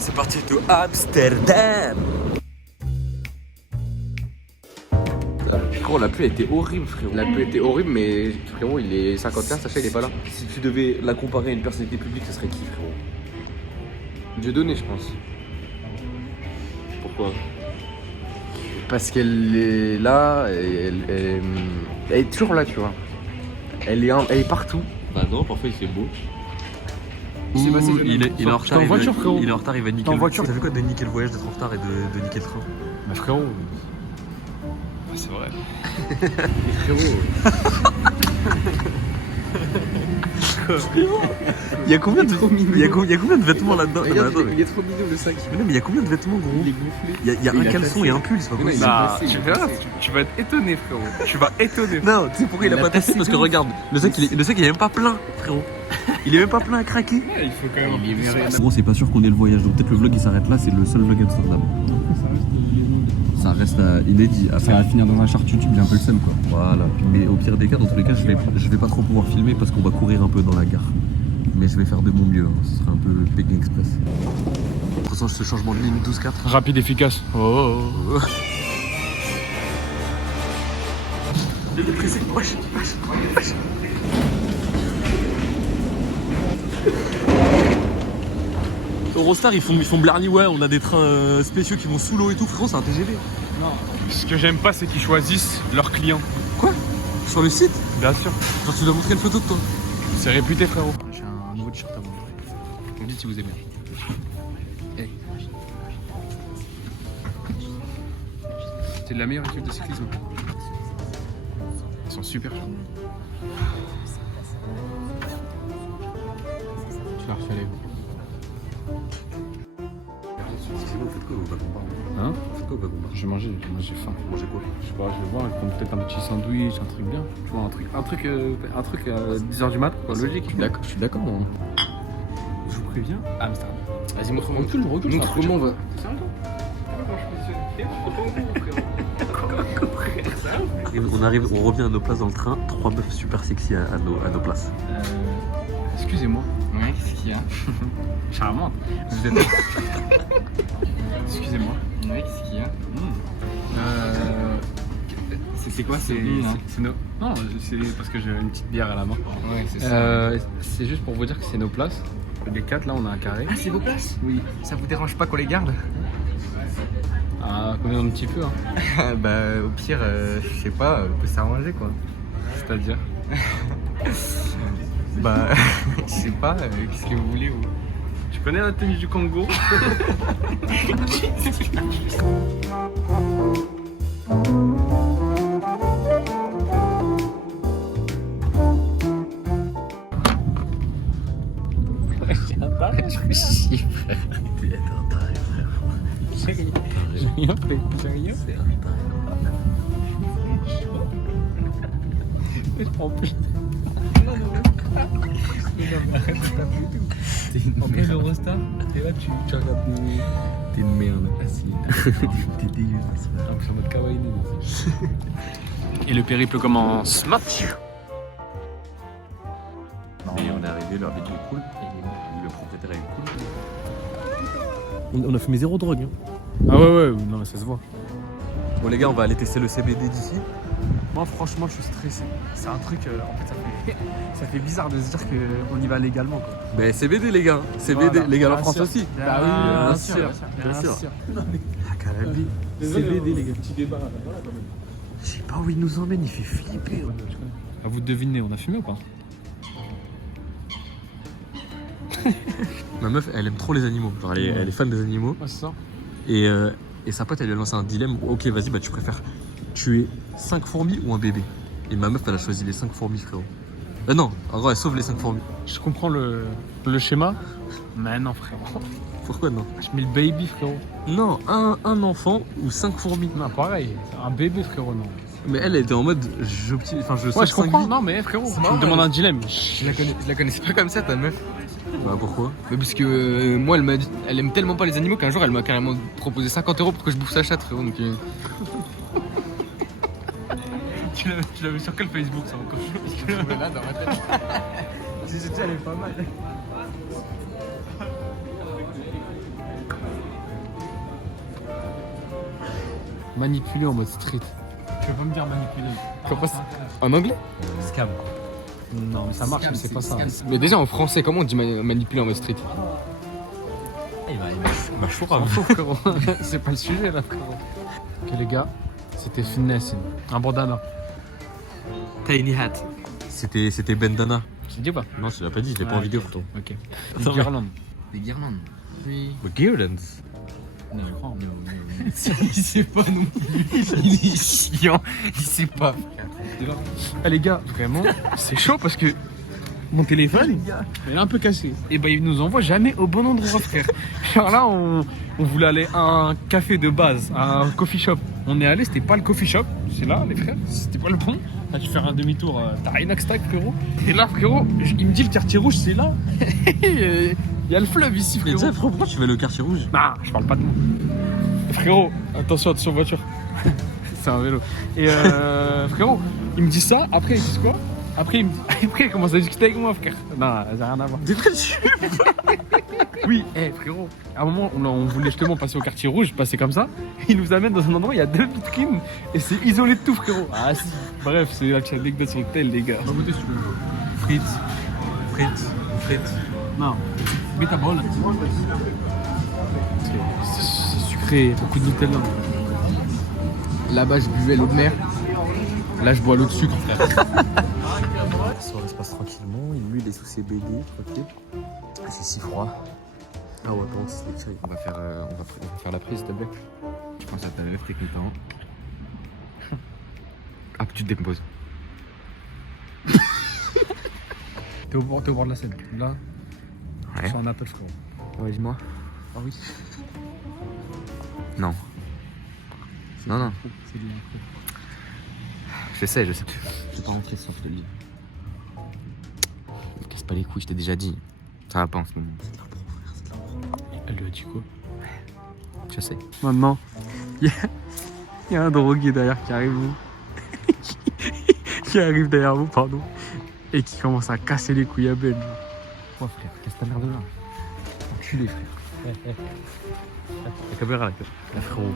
C'est parti to Amsterdam. Frérot, la pluie était horrible, frérot. La pluie était horrible, mais frérot, il est 51, Sacha, il est pas là. Si tu devais la comparer à une personnalité publique, ce serait qui, frérot? Dieudonné, je pense. Pourquoi? Parce qu'elle est là, et elle est toujours là, tu vois. Elle est partout. Bah non, parfois il fait beau. Il s'est passé Il est en retard. T'es en voiture, frérot. Il est en retard, il va niquer. T'es en voiture. Ça fait quoi de niquer le voyage, d'être en retard et de niquer le train? Bah frérot. C'est vrai. Mais frérot. Il y a combien de vêtements là-dedans? Regarde, il est trop mignon le sac. Mais non, mais il y a combien de vêtements, gros? Il est gonflé. Il y a un caleçon et un pull, c'est pas possible. Nah, tu verras, tu vas être étonné, frérot. Tu vas étonner. Non, tu sais pourquoi il a pas tassé? Parce que regarde, le sac il est même pas plein, frérot. Il est même pas plein à craquer. Ouais, il faut quand même. Gros, c'est pas sûr qu'on ait le voyage, donc peut-être le vlog il s'arrête là, c'est le seul vlog Amsterdam. Ça reste inédit. Ça va finir dans un chart YouTube, j'ai un peu le seum quoi. Voilà, mais au pire des cas, dans tous les cas, je vais pas trop pouvoir filmer parce qu'on va courir un peu dans la gare. Mais je vais faire de mon mieux, hein. Ce sera un peu Pékin Express. De toute façon, ce changement de ligne 12-4. Rapide, efficace. Oh. Il est pressé. Wesh. Eurostar, ils font Blarney, ouais, on a des trains spéciaux qui vont sous l'eau et tout. Frérot, c'est un TGV. Non. Ce que j'aime pas, c'est qu'ils choisissent leurs clients. Quoi? Sur le site? Bien sûr. Genre, tu dois montrer une photo de toi. C'est réputé, frérot. J'ai un nouveau t-shirt à vous. Vous me dites si vous aimez. Hey. C'est de la meilleure équipe de cyclisme. Ils sont super chauds. Tu l'as refait aller. Excusez-moi, vous faites quoi au wagon bar? Hein? Vous faites quoi au wagon bar? J'ai mangé faim. Vous mangez quoi? Je sais pas, je vais voir, ils font peut-être un petit sandwich, un truc bien. Tu vois, un truc à 10h du mat, quoi, logique. Je suis d'accord, moi. Je vous préviens. Amsterdam. Vas-y, montre-moi. Recule, Montre-moi, on va. On revient à nos places dans le train. 3 meufs super sexy à nos places. Excusez-moi. Ouais, qu'est-ce qu'il y a? Charmante. Vous êtes. Excusez-moi. Ouais, qu'est-ce qu'il y a? C'est quoi? C'est nos. Non, c'est parce que j'ai une petite bière à la main. Ouais, c'est ça. C'est juste pour vous dire que c'est nos places. Les 4 là, on a un carré. Ah, c'est vos places? Oui. Ça vous dérange pas qu'on les garde? Ah, combien un petit peu, hein? Bah, au pire, je sais pas, on peut s'arranger quoi. C'est-à-dire? Bah, je sais pas, qu'est-ce que vous voulez vous? Tu connais la tenue du Congo? J'ai rien fait, j'ai rien fait. Je prends plus. En plein Eurostar, et là tu regardes. T'es une merde. T'es dégueulasse. Je suis en mode kawaii. Et le périple commence maintenant. Et on est arrivé, le barbecue est cool. Le propriétaire est cool. On a fumé 0 drogue. Hein. Ah ouais, non, ça se voit. Bon les gars, on va aller tester le CBD d'ici. Moi, franchement, je suis stressé. C'est un truc, en fait, ça fait bizarre de se dire qu'on y va légalement quoi. Mais CBD les gars, CBD Voilà, légal en bien France sûr. aussi. Bah oui, bien sûr. Ah, Calabi. CBD les gars. Petit débat. Je sais pas où il nous emmène, il fait flipper. À vous de deviner, on a fumé ou pas? Ma meuf, elle aime trop les animaux. Genre, elle est fan des animaux. Ouais, c'est ça. Et sa pote, elle lui a lancé un dilemme. Ok, vas-y, bah tu préfères tuer 5 fourmis ou un bébé? Et ma meuf, elle a choisi les 5 fourmis, frérot. Non, en gros, elle sauve les 5 fourmis. Je comprends le schéma, mais non, frérot. Pourquoi non? Je mets le baby, frérot. Non, un enfant ou 5 fourmis. Non, pareil, un bébé, frérot, non. Mais elle était en mode, je sauve Ouais, je 5 comprends, vies. non, mais frérot, tu marrant, me demandes un dilemme. Je la connaissais pas comme ça, ta meuf. Bah pourquoi? Mais parce que moi, elle aime tellement pas les animaux qu'un jour, elle m'a carrément proposé 50 € pour que je bouffe sa chatte, frérot. Donc, Tu l'avais sur quel Facebook, ça, encore? je l'ai là dans ma tête. Si, elle est pas mal. Manipuler en mode street. Tu vas pas me dire manipuler. Comment ça En anglais? Scam. Non, mais ça marche, mais c'est pas ça. Mais déjà en français, comment on dit manipuler en mode street? Il m'a chaud S'en fout, frérot. C'est pas le sujet là, frérot. Ok, les gars, c'était finesse. Un bandana. Tiny hat. C'était bandana. Je t'ai dit ou pas? Non, je l'ai pas dit, je l'ai pas en vidéo pourtant. Ok. Des guirlandes. Des guirlandes. Oui. Guirlands. Non, je crois. Il sait pas non plus. Il est chiant. Il sait pas. Ah les gars, vraiment, c'est chaud parce que mon téléphone, il est un peu cassé. Et bah il nous envoie jamais au bon endroit, frère. Genre là, on voulait aller à un café de base, à un coffee shop. On est allé, c'était pas le coffee shop, c'est là les frères, c'était pas le bon. Là tu fais un demi-tour, t'as rien à stack frérot. Et là frérot, il me dit le quartier rouge c'est là. Il y a le fleuve ici Mais frérot. déjà, pourquoi tu vas le quartier rouge? Nah, je parle pas de moi. Frérot, attention voiture. C'est un vélo. Et frérot, il me dit ça, après il dit quoi? Après il commence à discuter avec moi, frère. Non, ça n'a rien à voir. Oui, frérot, à un moment, on voulait justement passer au quartier rouge, passer comme ça. Il nous amène dans un endroit où il y a 2 vitrines et c'est isolé de tout, frérot. Ah si. Bref, c'est la petite anecdote sur le tel, les gars. On va goûter si tu veux. Frites. Non. Métabol. C'est sucré, beaucoup de Nutella. Là-bas, je buvais l'eau de mer. Là, je bois l'eau de sucre, frère. La soirée se passe tranquillement, lui il est sous ses BD, tranquille. C'est si froid. Ah ouais, par contre c'est écrit. On va faire la prise, s'il te plaît. Je pense à ta meuf techniquement. Ah, tu te décomposes. T'es au bord de la scène. Là, Ouais. c'est un appel, frérot. Ouais, dis-moi. Ah oui. Non. Non. C'est de l'info. Je sais. Je vais pas rentrer sans je te le dis. Me casse pas les couilles, je t'ai déjà dit. Ça va pas en ce moment. Elle lui a dit quoi? Je sais. Maintenant, il y a un drogué derrière qui arrive, derrière vous, pardon, et qui commence à casser les couilles à Ben. Quoi, frère? Casse ta merde là. Enculé, frère. La caméra là. La frérot.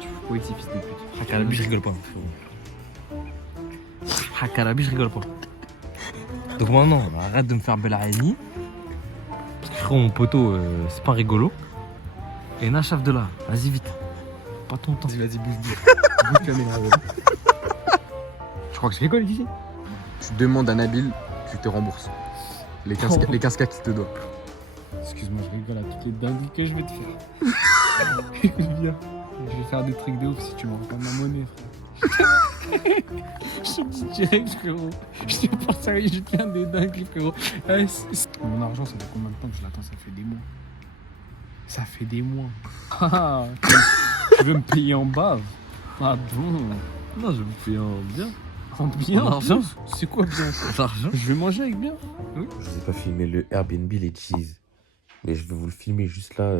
Tu fous quoi ici, fils de pute? Hakarabi, je rigole pas, frérot. Hakarabi, je rigole pas. Donc maintenant, arrête de me faire belle Rémi. Parce que frérot, mon poteau, c'est pas rigolo. Et Nachaf de là, vas-y vite. Pas ton temps. Vas-y, bouge. Bouge caméra. Je crois que je rigole ici. Tu demandes à Nabil, tu te rembourses. Les 15K qu'il te doit. Excuse-moi, je rigole à toutes les dingueries que je vais te faire. Écoute bien, je vais faire des trucs de ouf si tu me rends pas ma monnaie, frère. Je te dis direct, frérot. Je t'ai pas sérieux, je vais te faire des dingueries, frérot. Mon argent, ça fait combien de temps que je l'attends? Ça fait des mois. Ça fait des mois. Ah, tu veux me payer en bave? Ah bon? Non, je me fais un bien. En bien? En argent? C'est quoi bien? L'argent? Je vais manger avec bien? Je vous ai pas filmé le Airbnb, les cheese. Mais je vais vous le filmer juste là.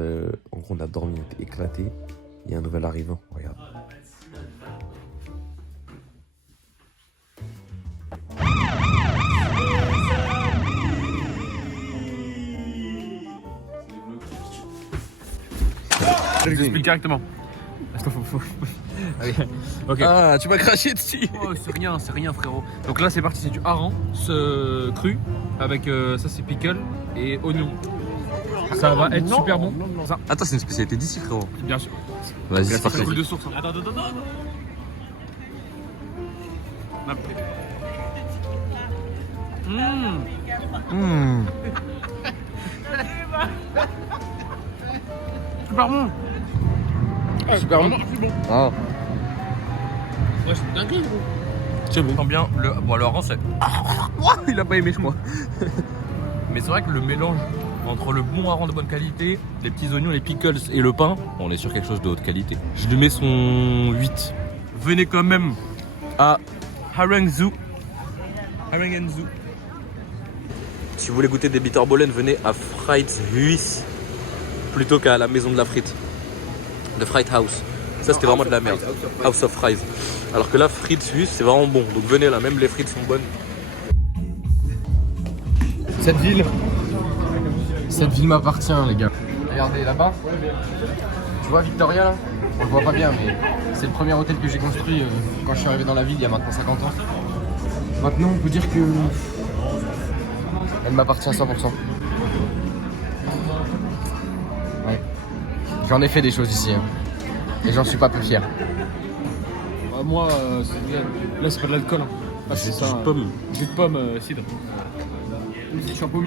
En gros, on a dormi, on était éclaté. Il y a un nouvel arrivant, regarde. Je l'explique directement. Attends, Ok. Ah, tu m'as craché dessus. Oh, c'est rien frérot. Donc là c'est parti, c'est du hareng cru avec ça c'est pickle et oignon. Ça va être super bon. Ça, Attends, c'est une spécialité d'ici, frérot. bien sûr. Vas-y, c'est parti. Ça coule de source. Hein. Attends. Super bon. Super bon. Ah. Ouais, c'est dingue gros. Tu sens bien le. Bon, alors, c'est. Il a pas aimé, je crois. Mais c'est vrai que le mélange entre le bon hareng de bonne qualité, les petits oignons, les pickles et le pain, on est sur quelque chose de haute qualité. Je lui mets son 8. Venez quand même à Harengzhou. Harengzhou. Si vous voulez goûter des bitterballen, venez à Friedhuis plutôt qu'à la maison de la frite. De Fried House. Ça, c'était vraiment de la merde. House of Fries. Alors que là, Friedhuis, c'est vraiment bon. Donc venez là, même les frites sont bonnes. Cette ville m'appartient, les gars. Regardez là-bas. Tu vois Victoria là? On le voit pas bien, mais c'est le premier hôtel que j'ai construit quand je suis arrivé dans la ville il y a maintenant 50 ans. Maintenant, on peut dire que elle m'appartient à 100%. Ouais. J'en ai fait des choses ici, hein. Et j'en suis pas peu fier. Moi, là, c'est pas de l'alcool. Hein. Là, c'est ça. Jus de pomme. Jus de pomme, cidre. Je suis un peu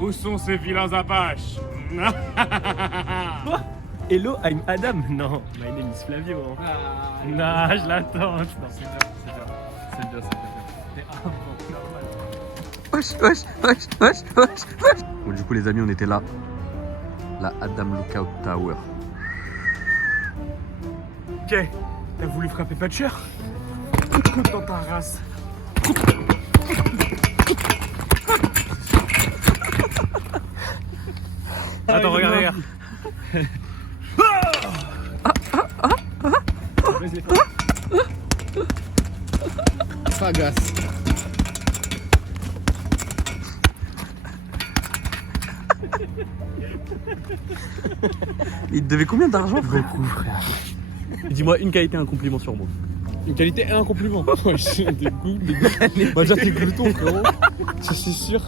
Où sont ces vilains apaches? Hello, I'm Adam. Non, my name is Flavio. Non, je l'attends. Non, c'est bien. Bon, du coup, les amis, on était là. La Adam Lookout Tower. Ok, t'as voulu frapper Patcher? Dans ta race. Attends, regarde. Fagasse. Il te devait combien d'argent? Beaucoup, frère. Dis-moi une qualité, un compliment sur moi. Une qualité et un compliment. Ouais, des goûts. Bah, déjà, t'es glouton, frérot. Ça, c'est sûr.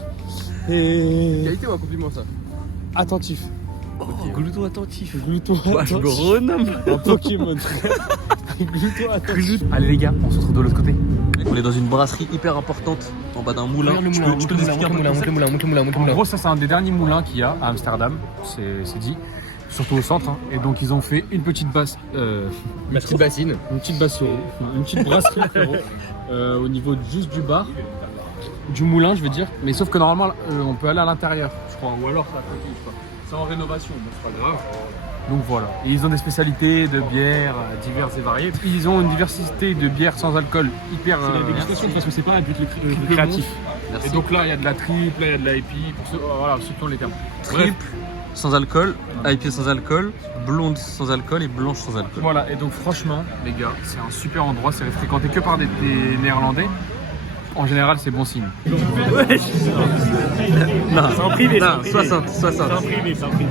Et. Qualité ou un compliment, ça? Attentif. Oh, glouton attentif. Glouton Bah, je me attentif. renomme. Un Pokémon, frère. Glouton attentif. Allez les gars, on se retrouve de l'autre côté. On est dans une brasserie hyper importante, en bas d'un moulin. Tu peux nous expliquer un peu le concept? En gros, ça c'est un des derniers moulins qu'il y a à Amsterdam, c'est dit, surtout au centre. Hein. Et donc ils ont fait une petite basse, Ma petite bassine. une petite brasserie frérot, au niveau juste du bar, du moulin, je veux dire. Mais sauf que normalement, on peut aller à l'intérieur, je crois, ou alors c'est à côté, je sais pas. C'est en rénovation, donc c'est pas grave. Donc voilà. Et ils ont des spécialités de bières diverses et variées. Ils ont une diversité de bières sans alcool hyper. C'est la dégustation parce que c'est pas un but créatif. Merci. Et donc là, il y a de la triple, là, il y a de la IP, pour ceux, voilà, ceux qui ont les termes. Triple sans alcool, IPA sans alcool, blonde sans alcool et blanche sans alcool. Voilà, et donc franchement, les gars, c'est un super endroit, c'est fréquenté que par des Néerlandais. En général, c'est bon signe. Non, C'est en privé, c'est en non, privé. 60. C'est en privé, c'est en privé.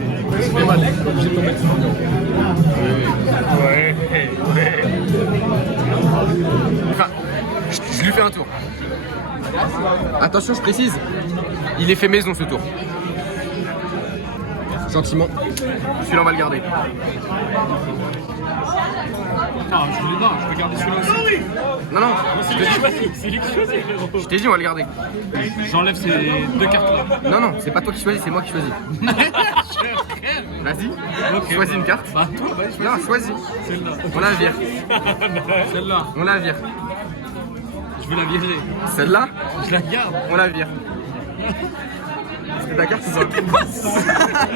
Enfin, je lui fais un tour. Attention, je précise, il est fait maison ce tour. Gentiment. Celui-là, on va le garder. Ah, je peux garder celui-là aussi. Non, non, C'est lui qui choisit, c'est lui qui choisit, frérot. je t'ai dit, on va le garder. J'enlève ces deux cartes-là. Non, non, c'est pas toi qui choisis, c'est moi qui choisis. Vas-y, choisis une carte. Bah, toi, vas-y, choisis. Non, choisis. Celle-là. On la vire. Celle-là. On la vire. Je vais la virer. Celle-là, Je la garde. on la vire. C'est ta carte ou pas?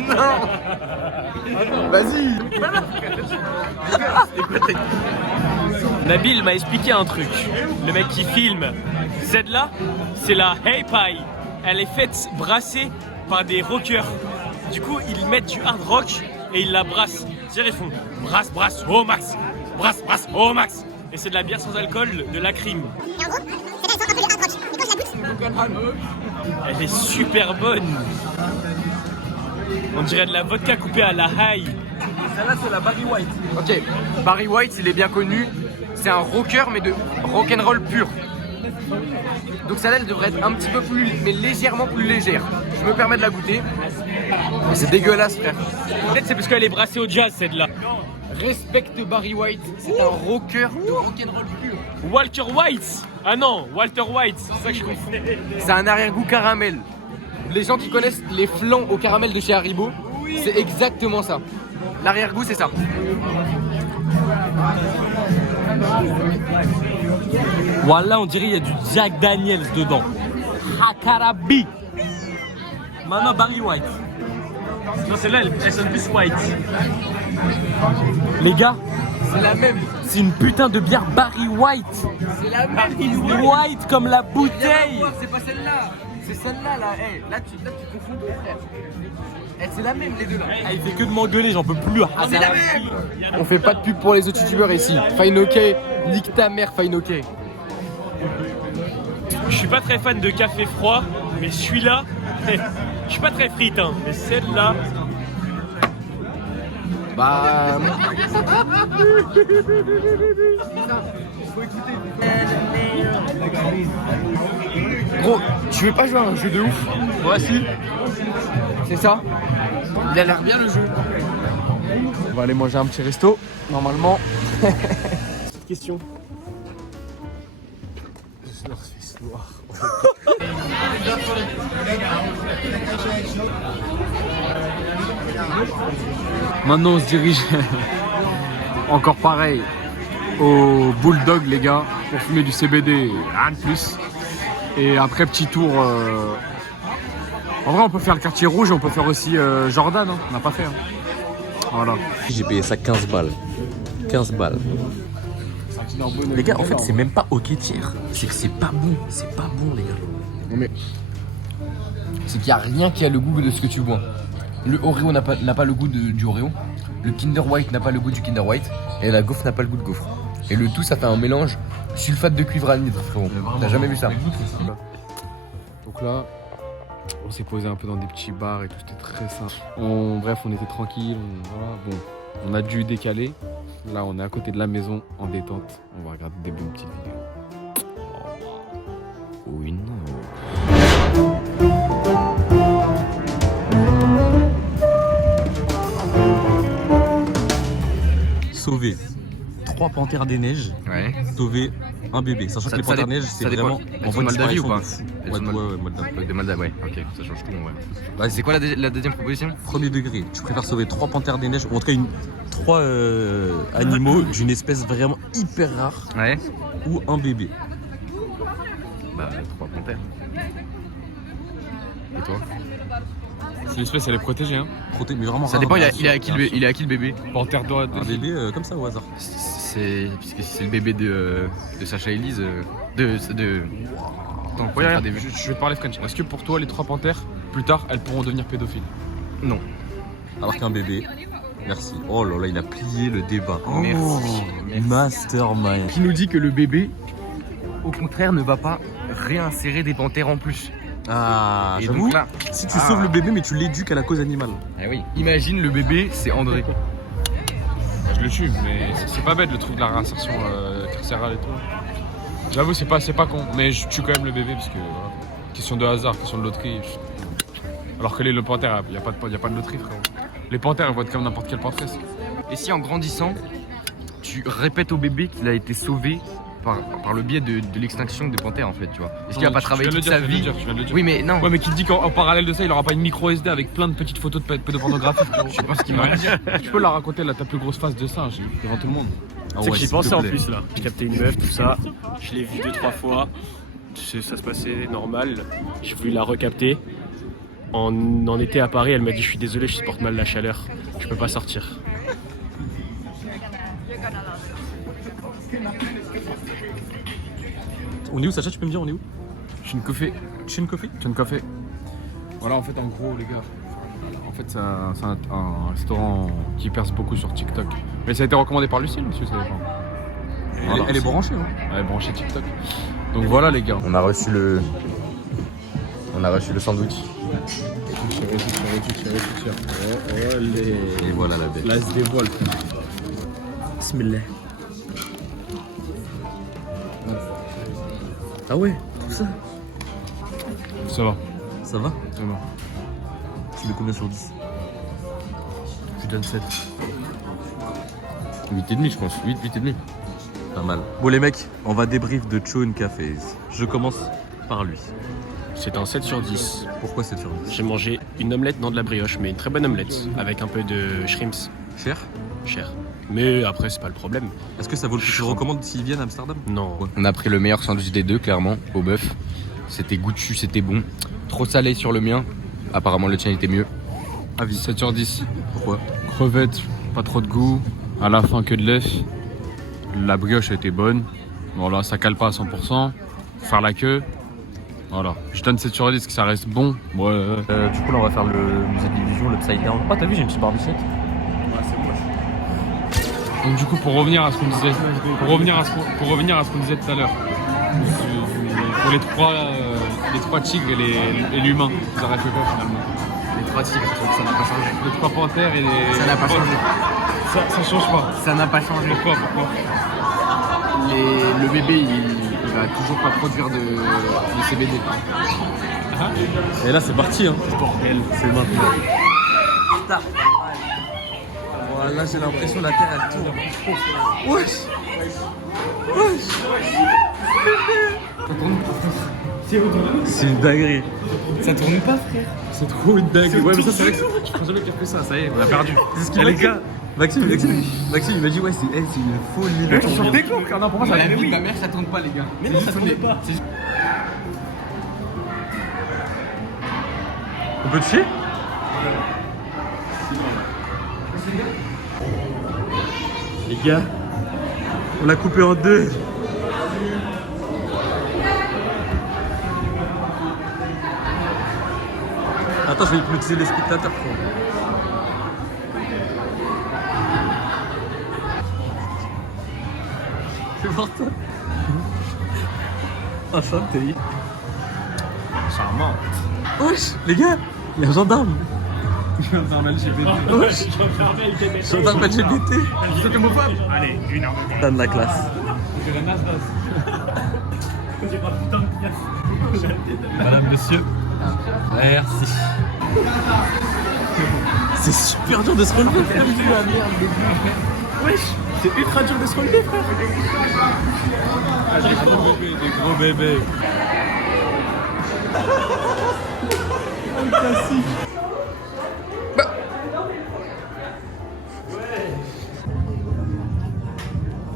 Non. Vas-y. Nabil m'a expliqué un truc. Le mec qui filme, celle-là, c'est la Hey Pie. Elle est faite brasser par des rockers. Du coup, ils mettent du hard rock et ils la brassent. C'est-à-dire, ils font brasse, brasse, au max. Brasse, brasse, au max. Et c'est de la bière sans alcool, de la crime. Et en gros, c'est un peu le hard rock. Et quand je la goûte, Elle est super bonne. On dirait de la vodka coupée à la high. Celle-là, c'est la Barry White. Ok, Barry White, il est bien connu. C'est un rocker, mais de rock'n'roll pur. Donc celle-là, elle devrait être un petit peu plus, mais légèrement plus légère. Je me permets de la goûter. Mais c'est dégueulasse, frère. Peut-être c'est parce qu'elle est brassée au jazz, celle-là. Respecte Barry White, c'est un rocker de rock'n'roll pur. Walter White. Ah non, Walter White, c'est ça que je confonds. C'est un arrière-goût caramel. Les gens qui connaissent les flancs au caramel de chez Haribo, c'est exactement ça. L'arrière-goût, c'est ça. Voilà, on dirait il y a du Jack Daniels dedans. Hakarabi. Maintenant Barry White. Non, celle-là, elle sonne plus white. Les gars, C'est la même. c'est une putain de bière Barry White. C'est la même. White comme la Rien à bouteille. voir, c'est pas celle-là. C'est celle-là, là. Hey, là, tu confonds tout, frère. Eh, c'est la même, les deux, là. Ah, il fait que de m'engueuler, j'en peux plus. Ah, c'est la même. On fait pas de pub pour les autres youtubeurs ici. Fine OK, nique ta mère, Fine OK. Je suis pas très fan de café froid, Mais celui-là, je suis pas très frite, hein, mais celle-là. Bah. Gros, tu veux pas jouer à un jeu de ouf? Ouais, si. C'est ça? Il a l'air bien le jeu. On va aller manger un petit resto, normalement. Petite question. Maintenant, on se dirige encore pareil au Bulldog, les gars, pour fumer du CBD, rien de plus. Et après, petit tour. En vrai, on peut faire le quartier rouge, on peut faire aussi Jordan, hein. On n'a pas fait. Hein. Voilà. J'ai payé ça 15 balles. 15 balles. Les gars, en fait, c'est même pas ok tiers. C'est que c'est pas bon. C'est pas bon, les gars. Non mais. C'est qu'il n'y a rien qui a le goût de ce que tu bois. Le Oreo n'a pas le goût du Oreo. Le Kinder White n'a pas le goût du Kinder White. Et la gaufre n'a pas le goût de gaufre. Et le tout, ça fait un mélange sulfate de cuivre anhydre, frérot. T'as jamais vu ça? Donc là, on s'est posé un peu dans des petits bars et tout, c'était très simple. Bref, on était tranquille. Voilà. Bon, on a dû décaler. Là, on est à côté de la maison, en détente. On va regarder des bonnes petites vidéos. Oui, non. Sauver 3 panthères des neiges, Ouais. sauver un bébé. Sachant que les panthères des neiges, c'est vraiment en voie de Moldavie ou disparition pas? de fou. Ouais, Moldavie. De Moldavie, ouais. Ok, ça change tout, ouais. Ouais, C'est quoi la deuxième proposition? Premier degré, tu préfères sauver 3 panthères des neiges, ou en tout cas 3 animaux d'une espèce vraiment hyper rare, Ouais. ou un bébé? Bah, 3 panthères. Et toi? Si l'espèce, elle est protégée, hein. Mais vraiment Ça rare, dépend, il bien est à qui sûr. il est à qui le bébé? Panthère d'or. Un bébé comme ça au hasard. Puisque c'est le bébé de Sacha Elise. Attends, Ouais, faire des- je vais te parler French. Est-ce que pour toi, les 3 panthères, plus tard, elles pourront devenir pédophiles? Non. Alors qu'un bébé. Merci. Oh là là, il a plié le débat. Merci. Mastermind. Qui nous dit que le bébé, au contraire, ne va pas réinsérer des panthères en plus. Ah, Et j'avoue, donc là, si tu sauves le bébé mais tu l'éduques à la cause animale. eh oui. Imagine le bébé, c'est André. Je le tue, mais c'est pas bête le truc de la réinsertion carcérale et tout. J'avoue, c'est pas con, mais je tue quand même le bébé parce que voilà. Question de hasard, question de loterie. Alors que le panthère, il n'y a pas de loterie, frérot. Les panthères, elles vont être comme n'importe quelle panthère. Et si en grandissant, tu répètes au bébé qu'il a été sauvé par le biais de l'extinction des panthères en fait, tu vois. Est-ce qu'il va pas travailler toute sa vie? Tu viens de le dire. Oui, mais non. Ouais, mais qui te dit qu'en parallèle de ça, il aura pas une micro SD avec plein de petites photos de pédopornographie, frérot. Je sais pas ce qu'il m'a dit. Tu peux la raconter là, ta plus grosse face de singe devant tout le monde. Ah Tu sais que ouais, j'y s'il te pensais en plaît. plus là. J'ai capté une meuf, tout ça. Je l'ai vue 2-3 fois. Ça se passait normal. J'ai voulu la recapter. En été à Paris, elle m'a dit je suis désolé, je supporte mal la chaleur. Je peux pas sortir. On est où, Sacha? Tu peux me dire on est où? Chin Coffee. Chin Coffee? Chin Coffee. Voilà, en fait, en gros, les gars. En fait, c'est un restaurant qui perce beaucoup sur TikTok. Mais ça a été recommandé par Lucille, monsieur, ça dépend. Elle est branchée, hein. Elle est branchée TikTok. Donc voilà, les gars. On a reçu le sandwich. Et voilà la bête. Là, se dévoile. Bismillah. Ah ouais, tout ça? Ça va. Ça va? Ça va. Tu mets combien sur 10? Je donne 7. 8,5 je pense. 8,5. Pas mal. Bon les mecs, on va débrief de Chun Cafés. Je commence par lui. C'est un 7 sur 10. Pourquoi 7 sur 10? J'ai mangé une omelette, non de la brioche, mais une très bonne omelette. Avec un peu de shrimps. Cher? Cher. Mais après, c'est pas le problème. Est-ce que ça vaut le coup? Tu recommandes s'ils viennent à Amsterdam? Non. Ouais. On a pris le meilleur sandwich des deux, clairement, au bœuf. C'était goûtu, c'était bon. Trop salé sur le mien. Apparemment, le tien était mieux. Avis. 7 sur 10. Pourquoi? Crevettes, pas trop de goût. À la fin, que de l'œuf. La brioche a été bonne. Voilà, ça cale pas à 100%. Faire la queue. Voilà. Je donne 7 sur 10, que ça reste bon. Ouais. Du coup là on va faire le musée de l'illusion, l'Upside Down. Oh t'as vu, j'ai une petite barbichette. Donc du coup, pour revenir à ce qu'on disait, pour revenir à ce qu'on disait tout à l'heure, pour les les 3 tigres et l'humain. Ils auraient fait quoi finalement? Les 3 tigres, ça n'a pas changé. Les 3 panthères et les. Ça n'a pas changé. Ça change pas. Ça n'a pas changé. Pourquoi? Le bébé, il va toujours pas produire de CBD. Et là, c'est parti, hein. Bordel. C'est maintenant. Voilà, j'ai l'impression que la terre, elle tourne. Wesh. C'est une dinguerie. Ça tourne pas, frère. C'est trop une dingue. Ouais, mais ça, c'est vrai que je pense jamais qu'il a fait ça. Ça y est, on a perdu. C'est ce qu'il m'a dit. Maxime, il m'a dit, ouais, c'est une folie. Je suis sur tes clous, frère. Non, pour moi, ça La mais vie oui. de ma mère, ça tourne pas, les gars. Mais non, ça tourne pas. On peut toucher? Les gars, on l'a coupé en deux. Attends, je vais hypnotiser les spectateurs. C'est pour toi. Enchanté. Charmant. Wesh, les gars, il y a un gendarme. Gendarme LGBT. Wesh, gendarme LGBT. C'est homophobe. Allez, 1 heure de T'as de la classe. C'est la Nasdaq. Madame, monsieur. Merci. C'est super dur de se relever, frère. Wesh, c'est ultra dur de se relever, frère. Des gros bébés.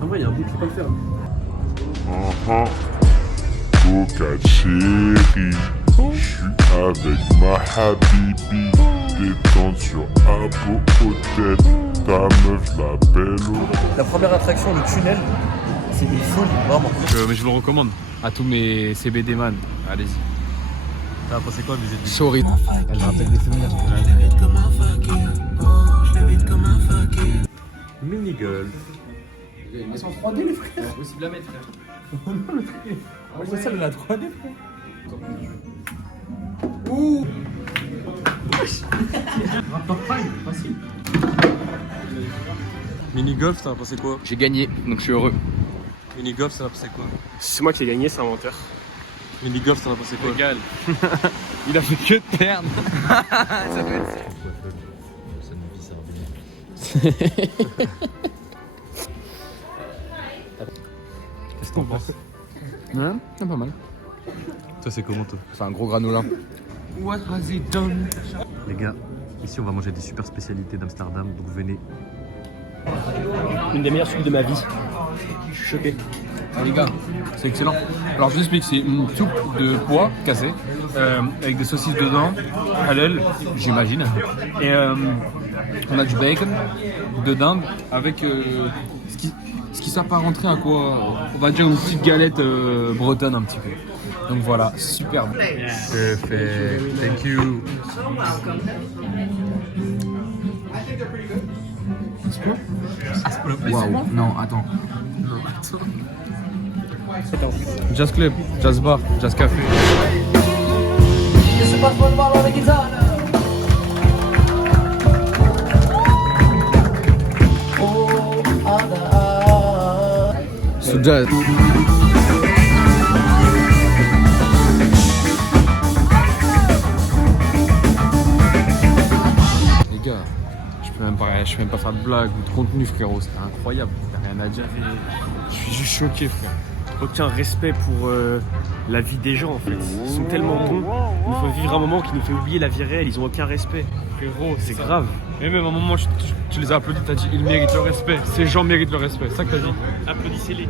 Ah ouais, il y a un bout qui peut pas le faire. Coca chérie, j'suis avec ma habibi, détente sur Abo Hotel, ta meuf la belle. La première attraction, le tunnel, c'est une folie, vraiment. Mais je le recommande à tous mes CBD man. Allez-y. T'as pensé quoi, visite du Sorry. Elle rappelle des souvenirs. mini-golf. Ils sont 3D, les frères. C'est impossible à mettre, frère. C'est ça, la 3D, frère. Ouh. Raptor Prime, facile. Mini-golf, t'as pensé quoi? J'ai gagné, donc je suis heureux. Mini-golf, t'as pensé quoi? C'est moi qui ai gagné, c'est un menteur. Mini-golf, t'en as pensé quoi? Égal. Il a fait que de perdre. Ça doit être ça. Qu'est-ce que t'en penses? Ouais, c'est pas mal. Toi, c'est comment, toi? C'est un gros granola. What has he done? Les gars, ici, on va manger des super spécialités d'Amsterdam, donc venez. Une des meilleures soupes de ma vie. Je suis choqué. Ah, les gars, c'est excellent. Alors je vous explique, c'est une soupe de pois cassée avec des saucisses dedans, halal, j'imagine. Et on a du bacon, de dinde avec ce qui s'apparenterait à quoi? On va dire une petite galette bretonne un petit peu. Donc voilà, superbe. Perfect. Thank you. Waouh, non, attends. Jazz club, jazz bar, jazz café. Sous jazz. Les gars, je peux même pas faire de blague ou de contenu, frérot. C'était incroyable. T'as rien à dire. Je suis juste choqué, frère. Aucun respect pour la vie des gens, en fait. Ils sont tellement bons. Il nous faut vivre un moment qui nous fait oublier la vie réelle. Ils ont aucun respect. Frérot, c'est grave. Et même à un moment, tu les as applaudis, t'as dit ils méritent le respect. Ces gens méritent le respect. C'est ça que t'as dit. Applaudissez-les.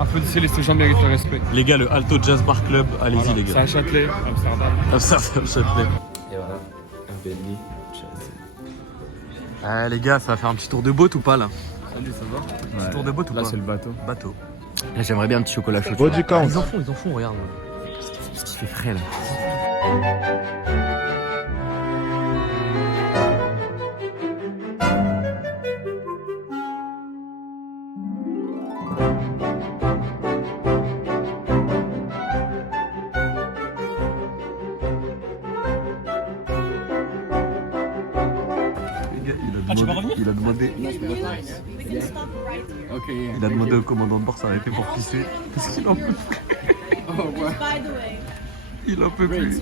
Applaudissez-les, ces gens méritent le respect. Les gars, le Alto Jazz Bar Club, allez-y, Voilà, les c'est gars. à Châtelet, Amsterdam. Amsterdam, Châtelet. Et voilà, un Bentley. Ah, les gars, ça va faire un petit tour de boat ou pas, là? Salut, ça va? Petit tour de boat ou Là, pas? c'est le bateau. Bateau. Là, j'aimerais bien un petit chocolat chaud. Body count. Ils en font, regarde. Ce qui fait frais là. il a demandé au commandant de bord s'arrêter pour pisser parce qu'il en peut plus. Il en peut plus.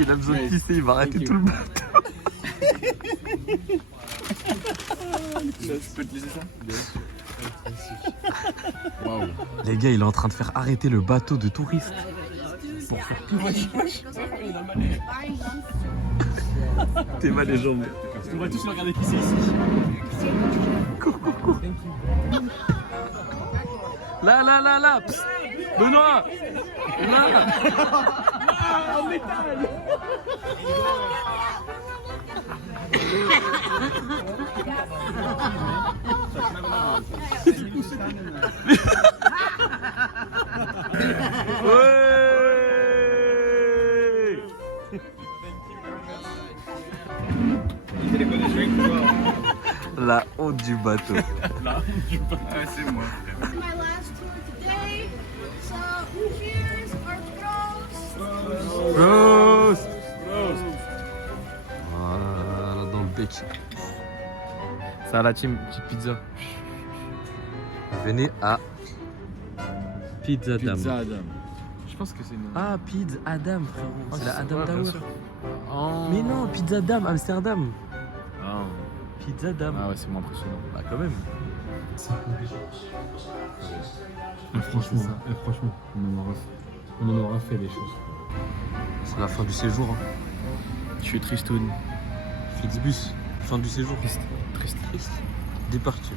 Il a besoin de pisser, il va arrêter tout le bateau. Les gars, il est en train de faire arrêter le bateau de touristes. Pour faire T'es mal les jambes. On va tous le regarder pisser ici. Cours. Là. Psst. Benoît. Là. En métal. La honte du bateau. C'est moi. My last tour today. So, cheers, our pros. Voilà, dans le bec. Ça la team, petite pizza. Venez à Pizza Dame. Je pense que c'est une. Ah, Pizza Adam, frérot. C'est la Adam ouais, bien Tower. sûr. Oh. Mais non, Pizza Dame, Amsterdam. Ah, Pizza Dame. ah ouais, c'est moins impressionnant. Bah, quand même. Franchement, on en aura fait des choses. C'est la fin du séjour. Hein. Je suis tristoun. Flixbus, fin du séjour. Triste. Départure.